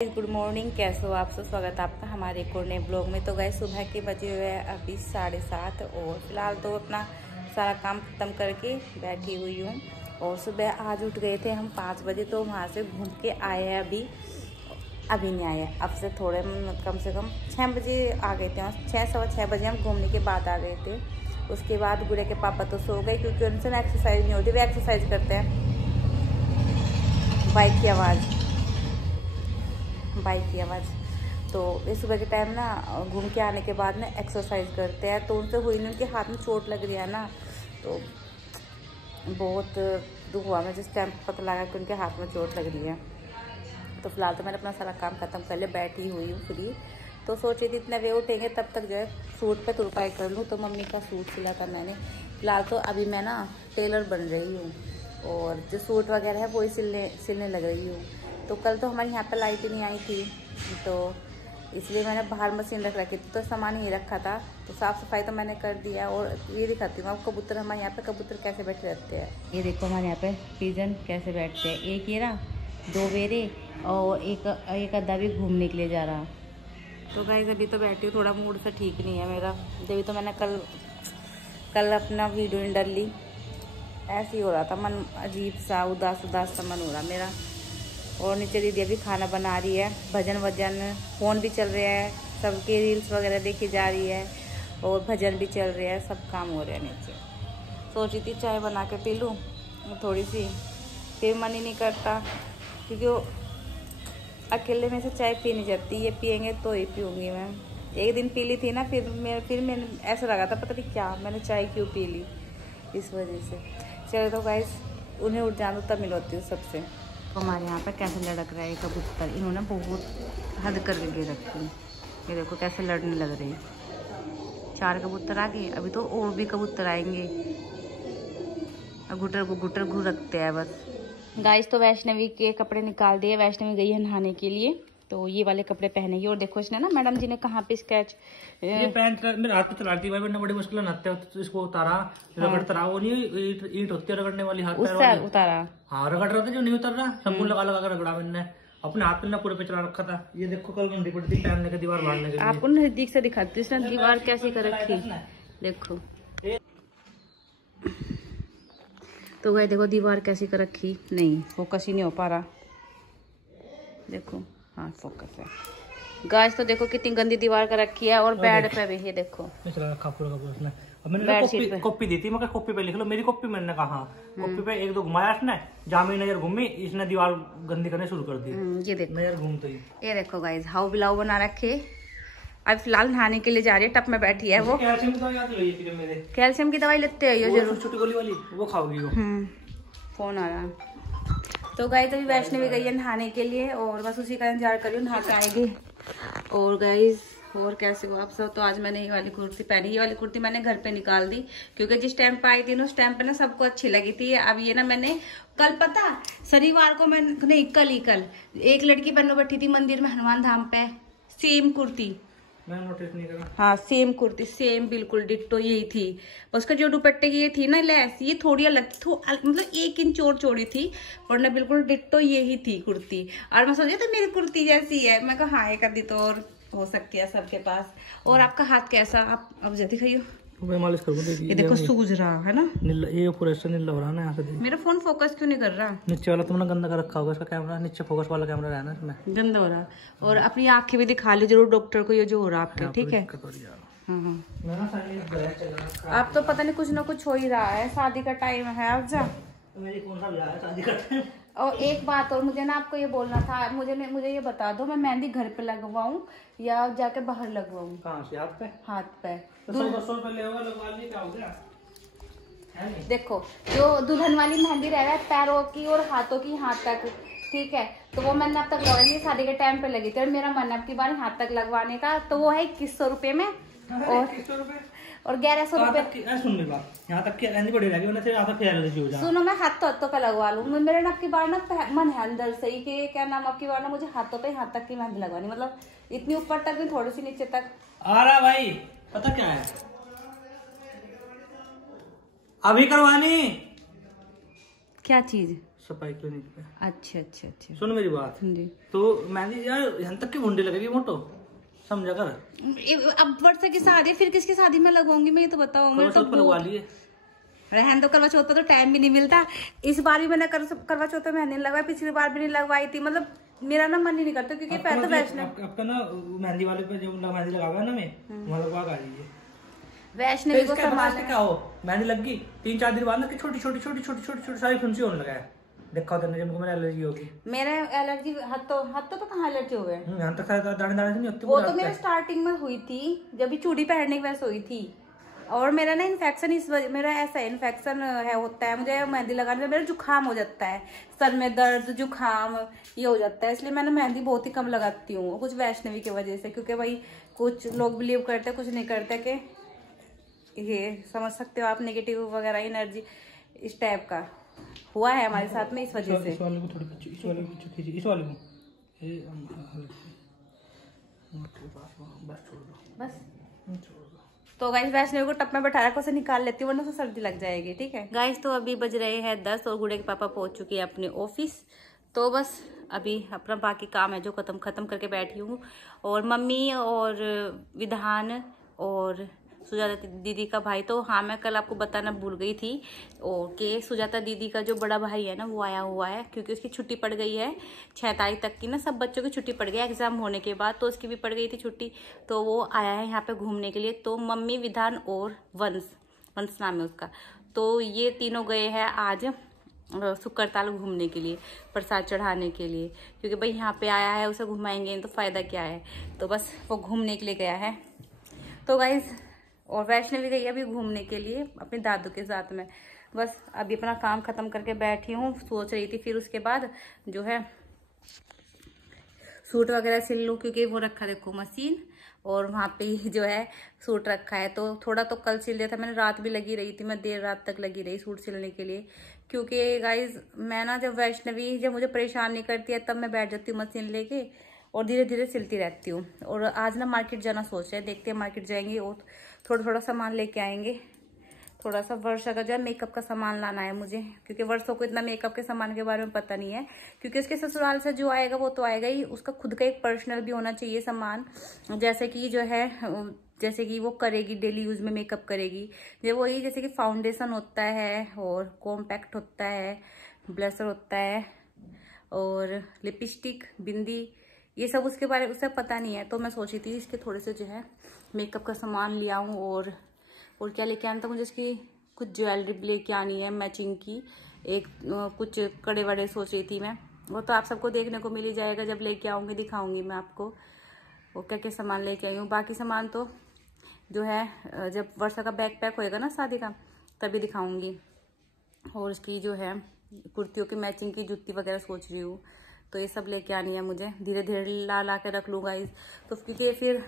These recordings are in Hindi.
गुड मॉर्निंग, कैसे हो आप सब। स्वागत है आपका हमारे एक और नए ब्लॉग में। तो गए सुबह के बजे हुए हैं अभी 7:30 और फिलहाल तो अपना सारा काम खत्म करके बैठी हुई हूँ। और सुबह आज उठ गए थे हम 5 बजे, तो वहाँ से घूम के आए हैं। अभी नहीं आए, अब से थोड़े कम से कम 6 बजे आ गए थे। 6-6:15 बजे हम घूमने के बाद आ गए थे। उसके बाद गुड़े के पापा तो सो गए क्योंकि उनसे ना एक्सरसाइज नहीं होती, वे एक्सरसाइज करते हैं। बाइक की आवाज़। तो इस सुबह के टाइम ना घूम के आने के बाद ना एक्सरसाइज करते हैं, तो उनसे हुई नहीं, उनके हाथ में चोट लग रही है ना, तो बहुत दुख हुआ मैं जिस टाइम पता लगा कि उनके हाथ में चोट लग रही है। तो फिलहाल तो मैंने अपना सारा काम ख़त्म कर लिया, बैठी हुई हूँ फ्री। तो सोची थी इतने वे उठेंगे तब तक जो है सूट पे तुरपाई कर लूँ। तो मम्मी का सूट सिला था मैंने। फिलहाल तो अभी मैं ना टेलर बन रही हूँ और जो सूट वगैरह है वही सिलने लग रही हूँ। तो कल तो हमारे यहाँ पे लाइट ही नहीं आई थी, तो इसलिए मैंने बाहर मशीन रख रखी थी, तो सामान ही रखा था। तो साफ़ सफाई तो मैंने कर दिया। और ये दिखाती हूँ आपको कबूतर, हमारे यहाँ पे कबूतर कैसे बैठे रहते हैं। ये देखो हमारे यहाँ पे पिजन कैसे बैठते हैं। एक ये रहा, 2 वेरे और एक अद्धा भी घूमने के लिए जा रहा। तो गाइस अभी तो बैठी हूँ, थोड़ा मूड से ठीक नहीं है मेरा। जब तो मैंने कल अपना वीडियो नहीं डाल ली, ऐसे ही हो रहा था मन, अजीब सा उदास सा मन हो रहा मेरा। और नीचे दीदी अभी खाना बना रही है, भजन फ़ोन भी चल रहा है, सबके रील्स वगैरह देखी जा रही है और भजन भी चल रहे हैं, सब काम हो रहे हैं नीचे। सोची थी चाय बना के पी लूँ थोड़ी सी, फिर मन ही नहीं करता क्योंकि वो अकेले में से चाय पी नहीं जाती, ये पियेंगे तो ही पीऊँगी मैं। एक दिन पी ली थी ना, फिर मैंने ऐसा लगा था पता नहीं क्या मैंने चाय क्यों पी ली, इस वजह से। चलो तो गाइस उन्हें उठ जाना तब मिलती हूँ सबसे। हमारे यहाँ पर कैसे लड़क रहा है कबूतर, इन्होंने बहुत हद करके गिर रखी। ये देखो कैसे लड़ने लग रहे हैं। 4 कबूतर आ गए, अभी तो और भी कबूतर आएंगे। गुटर घुरकते हैं बस। गाइस तो वैष्णवी के कपड़े निकाल दिए, वैष्णवी गई है नहाने के लिए, तो ये वाले कपड़े पहनेगी। और देखो इसने ना मैडम जी ने कहाँ पे स्केच ये पैंट मेरे हाथ पे चलाती है, बड़ी मुश्किल नहाते हो तो इसको उतारा, रगड़ता वो नहीं ईंट होती है रगड़ने वाली, हाथ पैर वाली उतारा। हाँ रगड़ रहा था जो नहीं उतर रहा, शैम्पू लगा रगड़ा मैंने अपने हाथ पे ना पूरे पे चला रखा था। ये देखो कल गंदी पड़ी थी पहनने के दीवार भाड़ने के लिए। आपको नजदीक से दिखाती हूँ दीवार कैसी कर रखी, देखो। तो गए देखो दीवार कैसी कर रखी, नहीं फोकस ही नहीं हो पा रहा, देखो। हाँ फोकस है। गाइस तो देखो कितनी गंदी दीवार कर रखी है। और बेड पे भी ये देखो रखा पूरा उसने। अब मैंने कॉपी दी थी, मैं कॉपी पे लिख लो मेरी कॉपी। मैंने कहा कॉपी पे 1-2 घुमाया इसने, जामी नजर घूमी, इसने दीवार गंदी करने शुरू कर दी। ये देखो नजर घूमते ही। ये देखो गाइस हाउ बिलाव बना रखे। अब फिलहाल नहाने के लिए जा रही है, टप में बैठी है वो। कैल्शियम की दवाई लेते हैं जरूर, छोटी गोली वाली वो खाओगी वो। फोन आ रहा है। तो गाइस अभी वैष्णवी गई है नहाने के लिए और बस उसी का इंतजार कर रही हूँ, नहा के आएगी। और गाइस और कैसे हो आप सब। तो आज मैंने ये वाली कुर्ती पहनी, ये वाली कुर्ती मैंने घर पे निकाल दी क्योंकि जिस टाइम पे आई थी ना उस टाइम पे ना सबको अच्छी लगी थी। अब ये ना मैंने कल पता शनिवार को मैं नहीं कल एक लड़की बनने बैठी थी मंदिर में हनुमान धाम पे, सेम कुर्ती, मैं नोटिस नहीं करा। हाँ सेम कुर्ती, सेम बिल्कुल डिट्टो यही थी। उसका जो दुपट्टे की ये थी ना लेस, ये थोड़ी अलग मतलब 1 इंच और चौड़ी थी, वरना बिल्कुल डिट्टो यही थी कुर्ती। और मैं सोचा तो मेरी कुर्ती जैसी है, मैं कहा हाँ एक आधी तो और हो सकती है सबके पास। और आपका हाथ कैसा, आप अब जल्दी खाइयो। मैं मालिश करूँ, ये देखो सूज रहा है ना, ये पूरा नीला हो रहा है ना यहाँ से। मेरा फोन फोकस क्यों नहीं कर रहा। नीचे वाला तुमने गंदा कर रखा होगा इसका कैमरा, नीचे फोकस वाला कैमरा रहना इसमें, गंदा हो रहा। और अपनी आंखें भी दिखा लो जरूर डॉक्टर को, ये जो हो रहा आपके, ठीक है। अब तो पता नहीं कुछ ना कुछ हो ही रहा है, शादी का टाइम है अब जा। मेरी कौन सा ब्याह है, शादी का। और एक बात और मुझे ना आपको ये बोलना था, मुझे ये बता दो मैं मेहंदी घर पे लगवाऊं या जाके बाहर लगवाऊं। कहाँ से, हाथ पे? हाथ पे। तो 100-200 रुपए ले होगा, लगवा ली, क्या हो गया? देखो जो दुल्हन वाली मेहंदी रह रहा है पैरों की और हाथों की हाथ तक, ठीक है, तो वो मैंने अब तक लगवाई नहीं, शादी के टाइम पे लगी थी। और मेरा मन अब की बार हाथ तक लगवाने का, तो वो है 2100 रुपए में और 1100 रुपए। यहाँ तक सुनो मैं हाथों पे लगवा लूँ, मेरे ना अब की बार ना मन है अंदर से ही कि क्या नाम, अब की बार ना मुझे हाथों पे हाथ तक की मेहंदी लगवानी, मतलब इतनी ऊपर तक भी, थोड़ी सी नीचे तक। आ रहा भाई, पता क्या है अभी करवानी, क्या चीज, सफाई क्लिनिक पे। अच्छा अच्छा अच्छा, सुन मेरी बात जी। तो मेहंदी यार यहाँ तक की मुंडी लगेगी मोटो, समझा कर। अब वर्षा की शादी, फिर किसकी शादी में लगवाऊंगी मैं, ये तो बताओ। मैं तो लगवा लिए रहन दो, करवा चौथ पर तो टाइम भी नहीं मिलता। इस बार भी मैंने करवा चौथ में मेहंदी नहीं लगवाई, पिछली बार भी नहीं लगवाई थी। मतलब मेरा ना मन ही नहीं करता, क्योंकि पैर तो वैष्णव आपका ना मेहंदी वाले पे जो मेहंदी लगागा ना मैं वहाँ लगवा कर लीजिए। वैष्णवी को संभाल क्या हो, मेहंदी लग गई 3-4 दिन बाद ना छोटी छोटी छोटी छोटी छोटी छोटी सारी फुंसी होने लगा है। देखा होता है जिनको मेरे एलर्जी होगी। मेरे एलर्जी हाथों पे कहाँ एलर्जी हो गए, यहाँ तक दाने दाने नहीं होती। वो तो मेरे स्टार्टिंग में हुई थी जब भी चूड़ी पहनने की वजह से हुई थी। और मेरा ना इन्फेक्शन इस वजह, मेरा ऐसा इन्फेक्शन है होता है, मुझे मेहंदी लगाने में मेरा जुकाम हो जाता है, सर में दर्द जुकाम ये हो जाता है। इसलिए मैंने मेहंदी बहुत ही कम लगाती हूँ, कुछ वैष्णवी की वजह से। क्योंकि भाई कुछ लोग बिलीव करते कुछ नहीं करते, कि ये समझ सकते हो आप, नेगेटिव वगैरह एनर्जी इस टाइप का हुआ है हमारे साथ में, इस वजह से। इस वाले को थोड़ी इस वाले को खींचिए, इस वाले को बस तो गाइस वैष्णवी को टप में बैठा रखो, से निकाल लेती हूँ वरना तो सर्दी लग जाएगी। ठीक है गाइस, तो अभी बज रहे हैं 10 और गुड़े के पापा पहुंच चुके हैं अपने ऑफिस। तो बस अभी अपना बाकी काम है जो खत्म करके बैठी हूँ। और मम्मी और विधान और सुजाता दीदी का भाई, तो हाँ मैं कल आपको बताना भूल गई थी, और कि सुजाता दीदी का जो बड़ा भाई है ना वो आया हुआ है, क्योंकि उसकी छुट्टी पड़ गई है 6 तारीख तक की ना, सब बच्चों की छुट्टी पड़ गई एग्जाम होने के बाद, तो उसकी भी पड़ गई थी छुट्टी। तो वो आया है यहाँ पे घूमने के लिए। तो मम्मी, विधान और वंश नाम है उसका, तो ये तीनों गए हैं आज सुकरताल घूमने के लिए, प्रसाद चढ़ाने के लिए, क्योंकि भाई यहाँ पे आया है उसे घुमाएंगे तो फायदा क्या है। तो बस वो घूमने के लिए गया है। तो गाइज, और वैष्णवी गई अभी घूमने के लिए अपने दादू के साथ में। बस अभी अपना काम खत्म करके बैठी हूँ, सोच रही थी फिर उसके बाद जो है सूट वगैरह सिल लूँ, क्योंकि वो रखा देखो मशीन, और वहाँ पे जो है सूट रखा है। तो थोड़ा तो कल सिल दिया था मैंने, रात भी लगी रही थी, मैं देर रात तक लगी रही सूट सिलने के लिए। क्योंकि गाइज मैं ना जब वैष्णवी जब मुझे परेशान नहीं करती है तब मैं बैठ जाती हूँ मशीन लेके और धीरे धीरे सिलती रहती हूँ। और आज ना मार्केट जाना सोच रहे हैं, देखते हैं मार्केट जाएंगे और थोड़ा थोड़ा सामान लेके आएंगे। थोड़ा सा वर्षा का जो है मेकअप का सामान लाना है मुझे, क्योंकि वर्षा को इतना मेकअप के सामान के बारे में पता नहीं है, क्योंकि उसके ससुराल से जो आएगा वो तो आएगा ही, उसका खुद का एक पर्सनल भी होना चाहिए सामान। जैसे कि जो है, जैसे कि वो करेगी डेली यूज में मेकअप करेगी, जो वही जैसे कि फाउंडेशन होता है और कॉम्पैक्ट होता है, ब्लशर होता है और लिपस्टिक, बिंदी, ये सब उसके बारे में उसे पता नहीं है। तो मैं सोची थी इसके थोड़े से जो है मेकअप का सामान ले आऊँ, और क्या लेके आना था मुझे, इसकी कुछ ज्वेलरी लेके आनी है मैचिंग की, एक कुछ कड़े वड़े सोच रही थी मैं। वो तो आप सबको देखने को मिल ही जाएगा, जब लेके आऊँगी दिखाऊंगी मैं आपको वो क्या क्या सामान लेके आई हूँ। बाकी सामान तो जो है जब वर्षा का बैग पैक होएगा ना शादी का तभी दिखाऊंगी। और इसकी जो है कुर्तियों की मैचिंग की जुत्ती वगैरह सोच रही हूँ, तो ये सब लेके आनी है मुझे, धीरे धीरे ला के रख लूँगा इस। तो क्योंकि फिर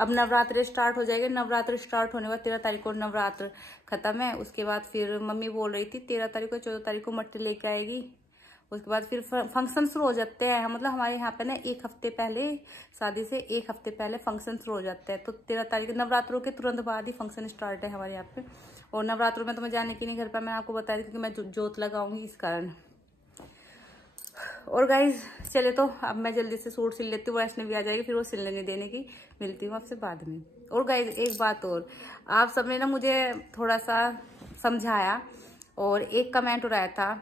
अब नवरात्र स्टार्ट हो जाएगा, नवरात्र स्टार्ट होने के बाद 13 तारीख को नवरात्र खत्म है। उसके बाद फिर मम्मी बोल रही थी 13 तारीख को 14 तारीख को मट्टी लेके आएगी। उसके बाद फिर फंक्शन शुरू हो जाते हैं, मतलब हमारे यहाँ पे ना 1 हफ्ते पहले, शादी से 1 हफ्ते पहले फंक्शन शुरू हो जाते हैं। तो 13 तारीख नवरात्रों के तुरंत बाद ही फंक्शन स्टार्ट है हमारे यहाँ पे। और नवरात्रों में तो मैं जाने की नहीं घर पर, मैं आपको बता रही थी, क्योंकि मैं जोत लगाऊंगी इस कारण। और गाइज चले, तो अब मैं जल्दी से सूट सिल लेती हूँ, वैष्णवी भी आ जाएगी, फिर वो सिलने नहीं देने की, मिलती हूँ आपसे बाद में। और गाइज एक बात और, आप सबने ना मुझे थोड़ा सा समझाया, और एक कमेंट उड़ाया था,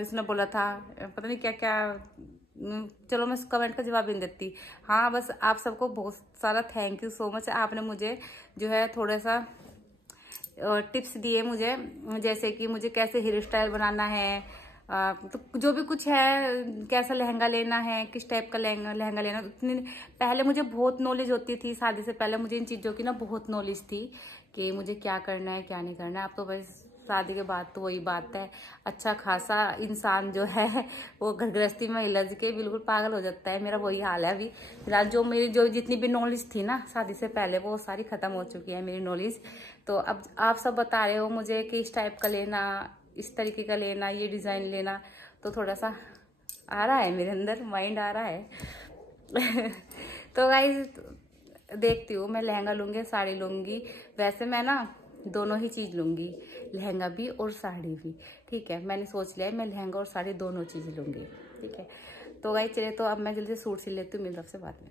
उसने बोला था पता नहीं क्या क्या, चलो मैं कमेंट का जवाब नहीं देती। हाँ बस आप सबको बहुत सारा थैंक यू सो मच, आपने मुझे जो है थोड़ा सा टिप्स दिए मुझे, जैसे कि मुझे कैसे हेयर स्टाइल बनाना है, तो जो भी कुछ है, कैसा लहंगा लेना है, किस टाइप का लहंगा लेना। इतनी पहले मुझे बहुत नॉलेज होती थी, शादी से पहले मुझे इन चीज़ों की ना बहुत नॉलेज थी कि मुझे क्या करना है क्या नहीं करना है। अब तो बस शादी के बाद तो वही बात है, अच्छा खासा इंसान जो है वो घर गृहस्थी में हिलज के बिल्कुल पागल हो जाता है। मेरा वही हाल है अभी फिलहाल। जो मेरी जो जितनी भी नॉलेज थी ना शादी से पहले, वो सारी खत्म हो चुकी है मेरी नॉलेज। तो अब आप सब बता रहे हो मुझे कि इस टाइप का लेना, इस तरीके का लेना, ये डिज़ाइन लेना, तो थोड़ा सा आ रहा है मेरे अंदर, माइंड आ रहा है। तो गाइस देखती हूँ, मैं लहंगा लूँगी साड़ी लूँगी। वैसे मैं ना दोनों ही चीज़ लूँगी, लहंगा भी और साड़ी भी। ठीक है, मैंने सोच लिया है मैं लहंगा और साड़ी दोनों चीज़ें लूँगी। ठीक है, तो गाइस चलिए, तो अब मैं जल्दी सूट सिल लेती हूँ, मिलती हूँ आपसे बाद में।